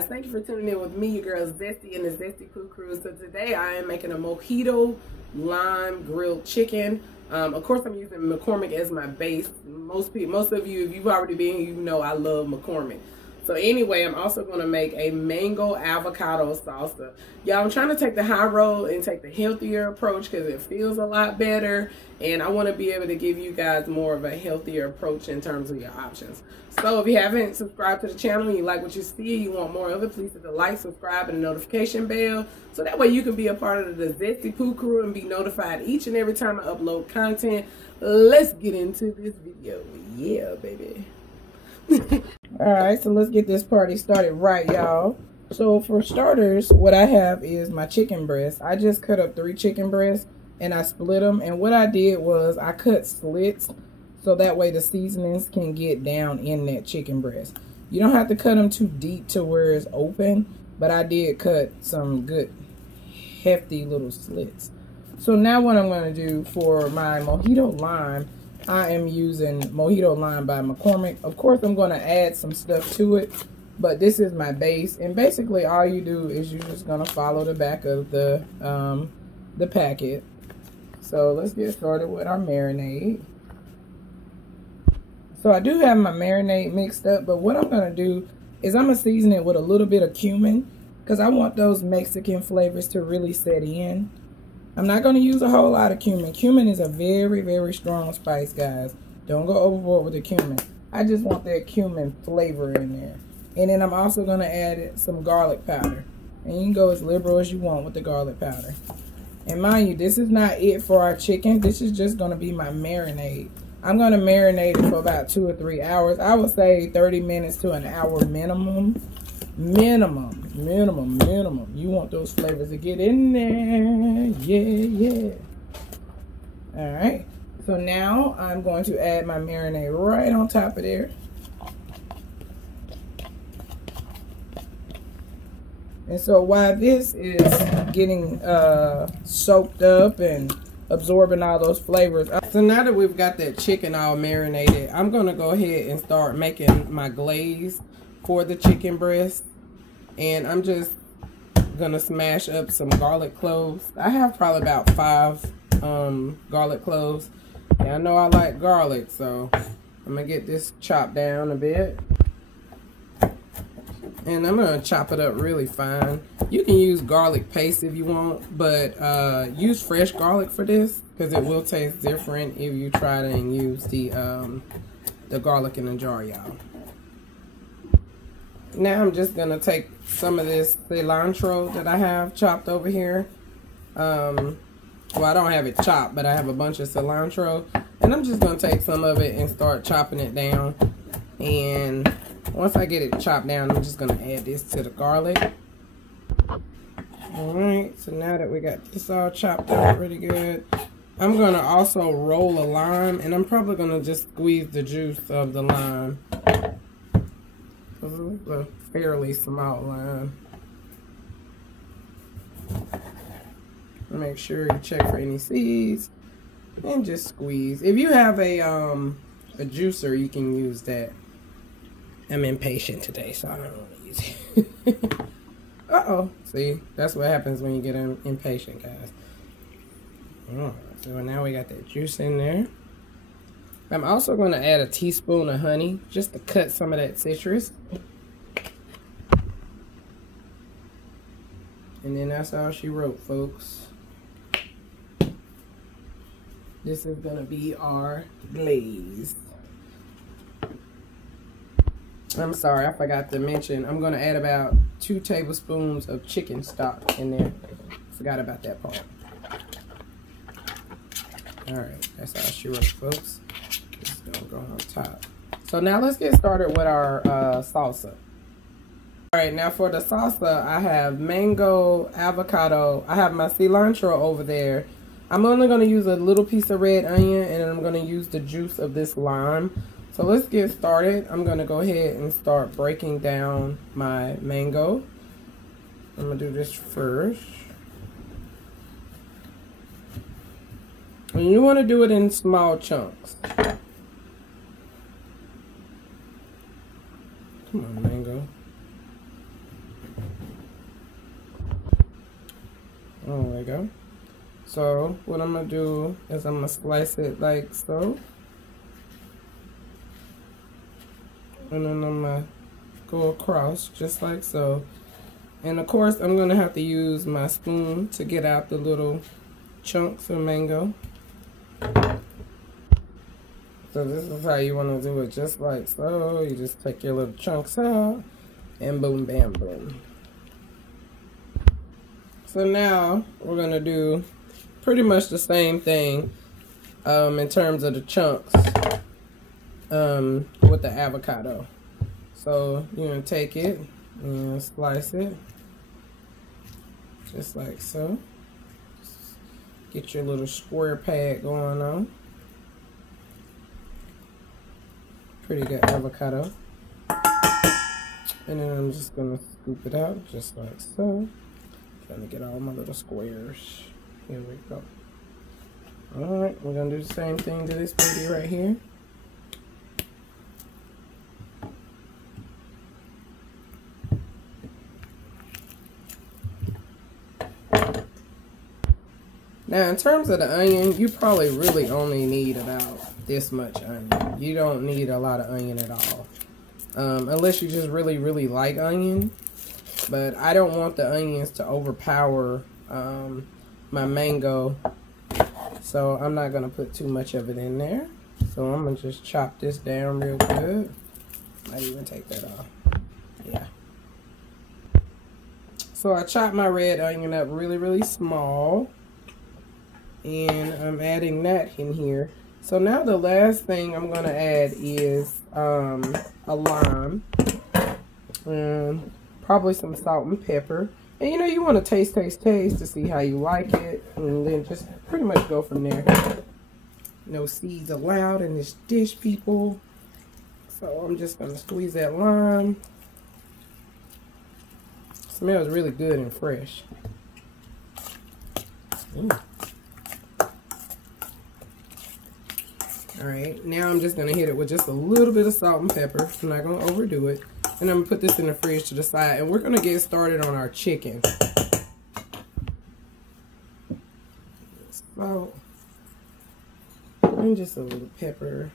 guys, thank you for tuning in with me, your girl Zesty and the Zesty Pooh Crew. So today I am making a Mojito Lime grilled chicken. Of course I'm using McCormick as my base. Most of you, if you've already been here, you know I love McCormick. So anyway, I'm also going to make a mango avocado salsa. Y'all, I'm trying to take the high road and take the healthier approach because it feels a lot better. And I want to be able to give you guys more of a healthier approach in terms of your options. So if you haven't subscribed to the channel and you like what you see, you want more of it, please hit the like, subscribe, and the notification bell. So that way you can be a part of the Zesty Pooh Crew and be notified each and every time I upload content. Let's get into this video. Yeah, baby. Alright, so let's get this party started right, y'all. So for starters, what I have is my chicken breast. I just cut up 3 chicken breasts and I split them. And what I did was I cut slits so that way the seasonings can get down in that chicken breast. You don't have to cut them too deep to where it's open, but I did cut some good hefty little slits. So now what I'm going to do for my Mojito Lime, I am using Mojito Lime by McCormick. Of course, I'm going to add some stuff to it, but this is my base. And basically, all you do is you're just going to follow the back of the packet. So let's get started with our marinade. So I do have my marinade mixed up, but what I'm going to do is I'm going to season it with a little bit of cumin because I want those Mexican flavors to really set in. I'm not going to use a whole lot of cumin. Cumin is a very, very strong spice, guys. Don't go overboard with the cumin. I just want that cumin flavor in there. And then I'm also going to add some garlic powder. And you can go as liberal as you want with the garlic powder. And mind you, this is not it for our chicken. This is just going to be my marinade. I'm going to marinate it for about 2 or 3 hours. I would say 30 minutes to an hour minimum. Minimum. You want those flavors to get in there. Yeah. Alright. So now I'm going to add my marinade right on top of there. And so while this is getting soaked up and absorbing all those flavors. So now that we've got that chicken all marinated, I'm going to go ahead and start making my glaze for the chicken breast. And I'm just going to smash up some garlic cloves. I have probably about 5 garlic cloves. And I know I like garlic, so I'm going to get this chopped down a bit. And I'm going to chop it up really fine. You can use garlic paste if you want, but use fresh garlic for this because it will taste different if you try to use the garlic in a jar, y'all. Now I'm just going to take some of this cilantro that I have chopped over here. Well, I don't have it chopped, but I have a bunch of cilantro. And I'm just going to take some of it and start chopping it down. And once I get it chopped down, I'm just going to add this to the garlic. Alright, so now that we got this all chopped up pretty good, I'm going to also roll a lime. And I'm probably going to just squeeze the juice of the lime. This is a fairly small lime. Make sure you check for any seeds and just squeeze. If you have a juicer, you can use that. I'm impatient today, so I don't want to use it. Uh-oh. See, that's what happens when you get impatient, guys. Alright, so now we got that juice in there. I'm also going to add a teaspoon of honey just to cut some of that citrus. And then that's all she wrote, folks. This is going to be our glaze. I'm sorry, I forgot to mention, I'm going to add about 2 tablespoons of chicken stock in there. Forgot about that part. Alright, that's all she wrote, folks. This is going to go on top. So now let's get started with our salsa. Alright, now for the salsa, I have mango, avocado. I have my cilantro over there. I'm only going to use a little piece of red onion, and then I'm going to use the juice of this lime. So let's get started. I'm going to go ahead and start breaking down my mango. I'm going to do this first. And you want to do it in small chunks. Come on, mango. There we go. So what I'm gonna do is I'm gonna slice it like so. And then I'm gonna go across just like so. And of course I'm gonna have to use my spoon to get out the little chunks of mango. So this is how you want to do it, just like so. You just take your little chunks out and boom, bam, boom. So now we're going to do pretty much the same thing in terms of the chunks with the avocado. So you're going to take it and slice it just like so. Get your little square pad going on. Pretty good avocado. And then I'm just gonna scoop it out just like so. Trying to get all my little squares. Here we go. Alright, we're gonna do the same thing to this baby right here. Now, in terms of the onion, you probably really only need about this much onion. You don't need a lot of onion at all. Unless you just really, really like onion. But I don't want the onions to overpower my mango. So I'm not going to put too much of it in there. So I'm going to just chop this down real good. Might even take that off. Yeah. So I chopped my red onion up really, really small. And I'm adding that in here. So now the last thing I'm going to add is a lime. And probably some salt and pepper. And you know, you want to taste to see how you like it. And then just pretty much go from there. No seeds allowed in this dish, people. So I'm just going to squeeze that lime. Smells really good and fresh. Alright, now I'm just going to hit it with just a little bit of salt and pepper. I'm not going to overdo it. And I'm going to put this in the fridge to the side. And we're going to get started on our chicken. Salt. And just a little pepper.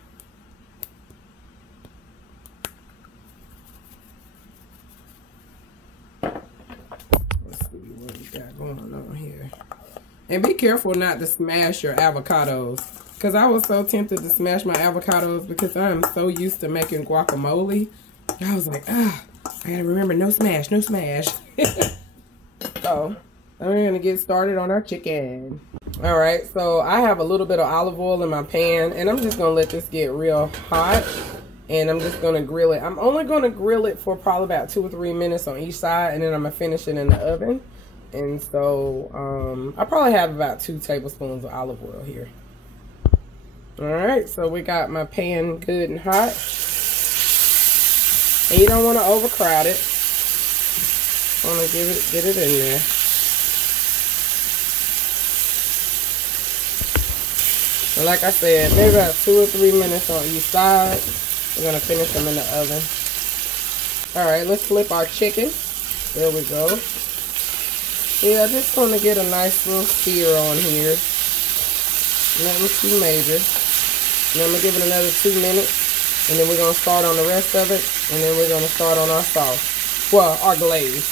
Let's see what we got going on here. And be careful not to smash your avocados. Because I was so tempted to smash my avocados because I'm so used to making guacamole. I was like, I gotta remember, no smash, no smash. So, we're going to get started on our chicken. Alright, so I have a little bit of olive oil in my pan. And I'm just going to let this get real hot. And I'm just going to grill it. I'm only going to grill it for probably about 2 or 3 minutes on each side. And then I'm going to finish it in the oven. And so, I probably have about 2 tablespoons of olive oil here. Alright, so we got my pan good and hot. And you don't want to overcrowd it. Want to get it in there. And like I said, maybe about 2 or 3 minutes on each side. We're going to finish them in the oven. Alright, let's flip our chicken. There we go. Yeah, I just want to get a nice little sear on here. Nothing too major. And I'm going to give it another 2 minutes. And then we're going to start on the rest of it. And then we're going to start on our sauce. Well, our glaze.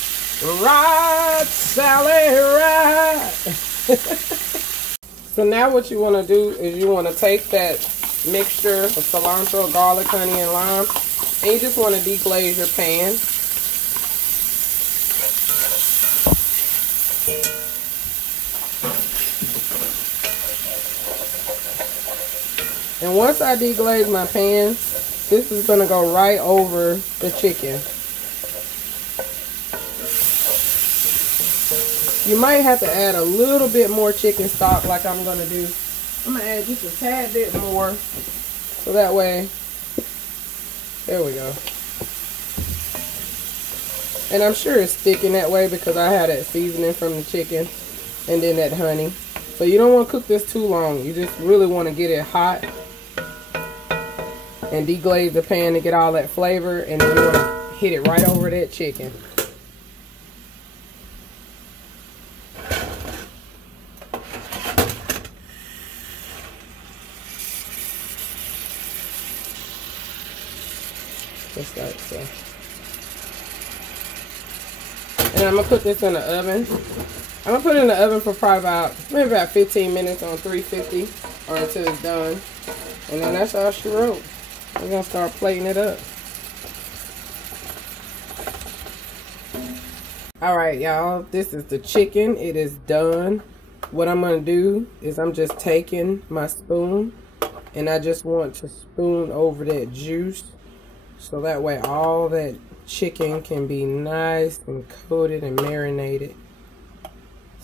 Right, Sally, right. So now what you want to do is you want to take that mixture of cilantro, garlic, honey, and lime. And you just want to deglaze your pan. And once I deglaze my pan, this is going to go right over the chicken. You might have to add a little bit more chicken stock like I'm going to do. I'm going to add just a tad bit more. So that way, there we go. And I'm sure it's sticking that way because I had that seasoning from the chicken and then that honey. So you don't want to cook this too long. You just really want to get it hot. And deglaze the pan to get all that flavor. And then you're going to hit it right over that chicken. salsa. And I'm gonna put this in the oven. I'm gonna put it in the oven for probably maybe about 15 minutes on 350 or until it's done. And then that's all she wrote. We're gonna start plating it up. Alright, y'all, this is the chicken. It is done. What I'm gonna do is I'm just taking my spoon and I just want to spoon over that juice so that way all that chicken can be nice and coated and marinated.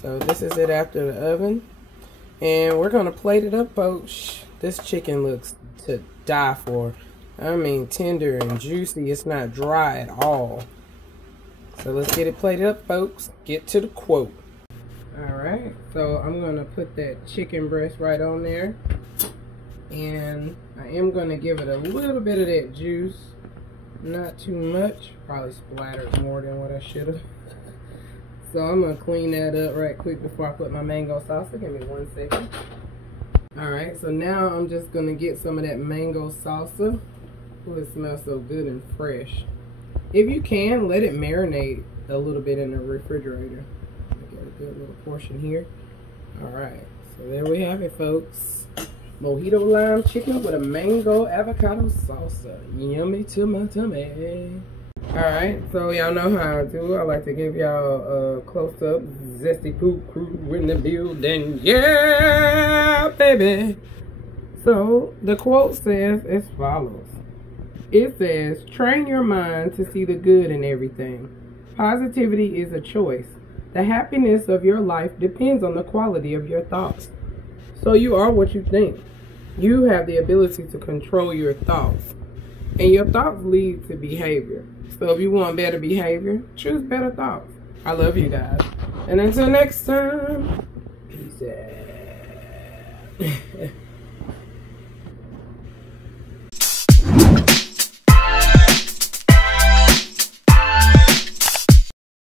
So this is it after the oven. And we're gonna plate it up, folks. This chicken looks to die for. I mean, tender and juicy. It's not dry at all. So let's get it plated up, folks. Get to the quote. Alright, so I'm going to put that chicken breast right on there. And I am going to give it a little bit of that juice. Not too much. Probably splattered more than what I should have. So I'm going to clean that up right quick before I put my mango salsa. Give me 1 second. Alright, so now I'm just going to get some of that mango salsa. Oh, it smells so good and fresh. If you can, let it marinate a little bit in the refrigerator. I got a good little portion here. Alright, so there we have it, folks. Mojito lime chicken with a mango avocado salsa. Yummy to my tummy. Alright, so y'all know how I do. I like to give y'all a close-up. Zesty Pooh Crew in the building. Yeah, baby. So, the quote says as follows. It says, train your mind to see the good in everything. Positivity is a choice. The happiness of your life depends on the quality of your thoughts. So you are what you think. You have the ability to control your thoughts. And your thoughts lead to behavior. So if you want better behavior, choose better thoughts. I love you guys. And until next time, peace out.